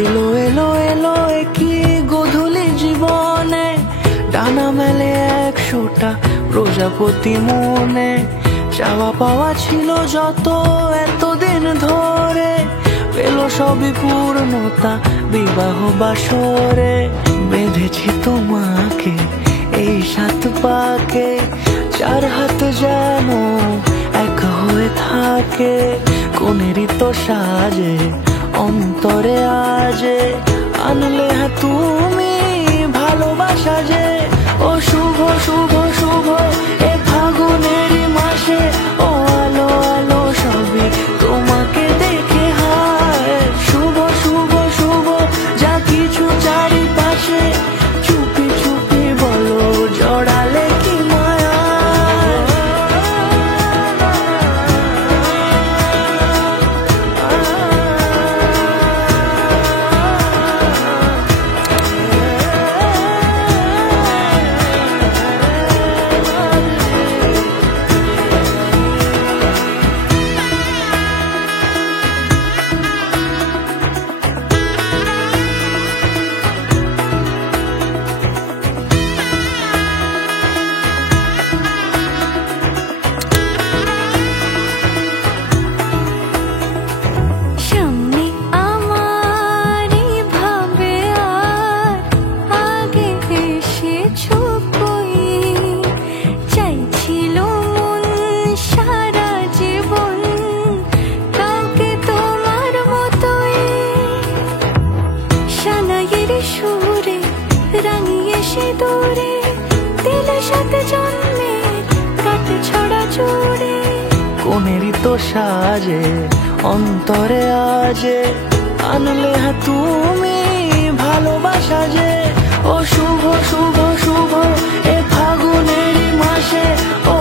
এলো এলো এলো কি গোধূলি জীবনে, ডানা মেলে 100টা প্রজাপতি মনে। চাওয়া পাওয়া ছিল যত এতদিন ধরে, পেল সবই পূর্ণতা বিবাহ বাসরে। বেঁধেছি তোমাকে এই 7 পাকে, 4 হাত যেন এক হয়ে থাকে। কোনেরই তো সাজে অন্তরে আজে, আনলে তুমি ভালোবাসা যে। ও শুভ শুভ শুভ এ ফাগুনেরই মাসে, ও আলো আলো সবই তোমাকে দেখে হায়। শুভ শুভ শুভ যা কিছু চারিপাশে, চুপি চুপি বলো জড়ালে কি মায়া। কোনেরই তো সাজে অন্তরে আজে, আনলে তুমি ভালোবাসা যে। ও শুভ শুভ শুভ এ ফাগুনেরই মাসে, ও